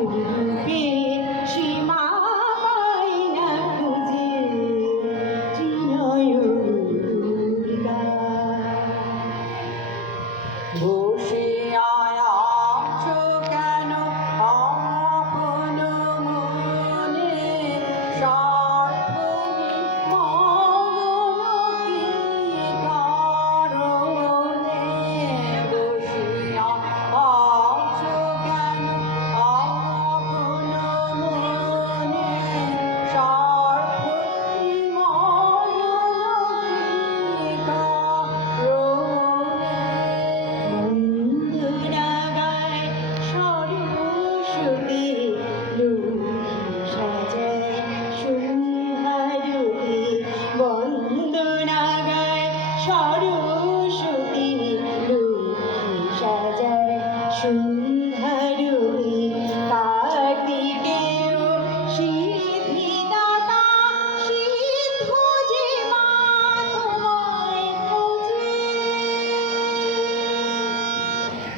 রূপে সীমা পাই না খুঁজে ত্রিনয়নী দুর্গা। বসে আছো কেন আপন মনে, স্বার্থহীন মন কি কারণে? বসে আছো কেন আপন মনে, স্বার্থহীন মন কি কারণে? বন্ধুরাগায় সরস্বতী লক্ষ্মী সাজায় সুন্দরী, বন্দনাগায় সরস্বতী লক্ষ্মী সাজায় সুন্দরী, কার্তিকেয় সিদ্ধিদাতা সিদ্ধ যে মা তোমায় খোঁজে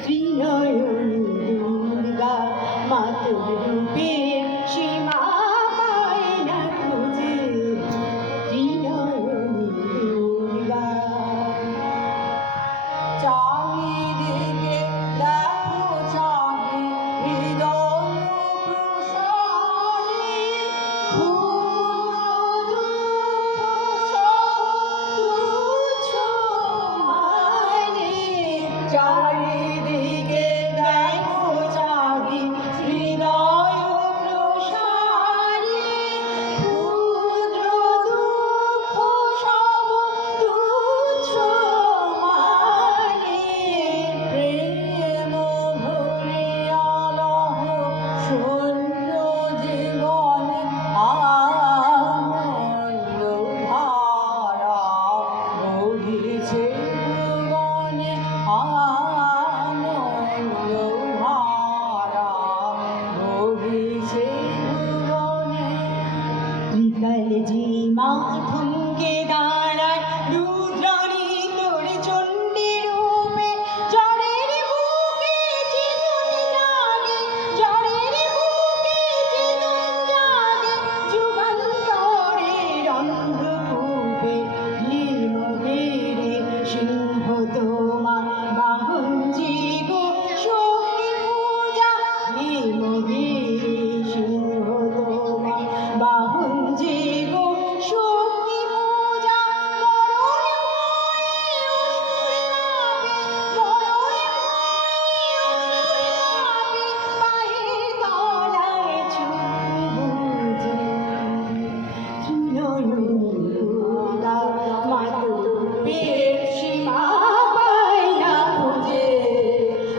ত্রিনয়নী দুর্গা। মাতৃ রূপে সীমা পায় না খুঁজে ত্রিনয়নী দুর্গা। চারিদিকে দেখো চাঁদি হৃদয় প্রসারী, ক্ষুদ্র দুঃখ সব তুচ্ছ মানে। চারিদিকে দেখো চাঁদি হৃদয় প্রসারী, ক্ষুদ্র দুঃখ সব তুচ্ছ মানে। প্রেম ভরিয়া লহ শূন্য জীবনে আনন্দ ধারা বহিছে ভুবনে, আনন্দ ধারা বহিছে ভুবনে। ত্রিকালে যে মা থমকে দাঁড়ায় রুদ্রাণী তোর চণ্ডী রূপে, জ্বরের বুকে চেতন জাগে, জ্বরের বুকে চেতন জাগে, যুগান্তরের অন্ধকূপে হিমগিরি সিংহ তোমার বাহন জিগো শক্তি পূজা, হিমগিরি সিংহ তোমার বাহন জিগো শক্তি পূজা। মরণে মরে অসুর কাঁপে, মরণে মরে অসুর কাঁপে, পায়ের তলায় চুপ বুঝে ত্রিনয়নী দুর্গা। মাতৃরূপে সীমা পায় না খুঁজে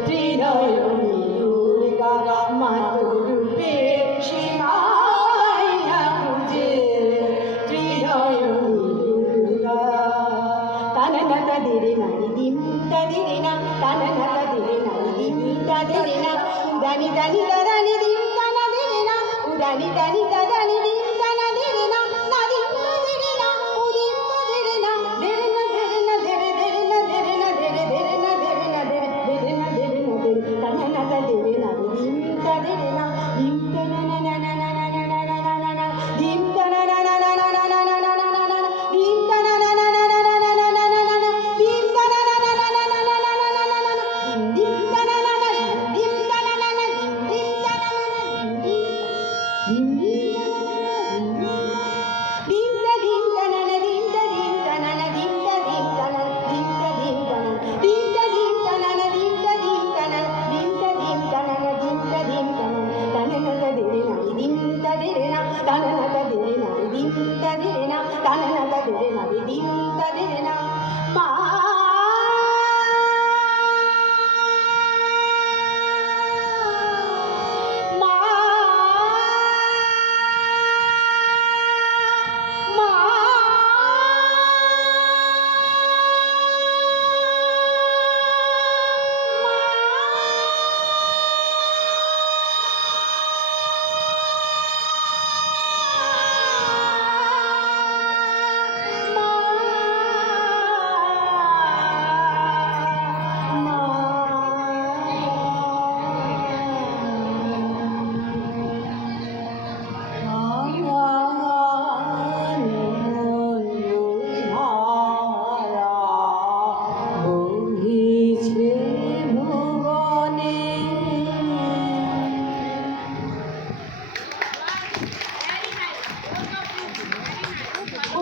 ত্রিনয়নী দুর্গা। মাতৃরূপে সীমা পায় না খুঁজে ত্রিনয়নী দুর্গা। তানানা তাদিরে নানি দিম তাদিরে না, তানানা তাদিরে নানি দিম তাদিরে না, উদানি দানি দাদানি দিম তানা দিরে না, উদানি দানি দাদানি দিম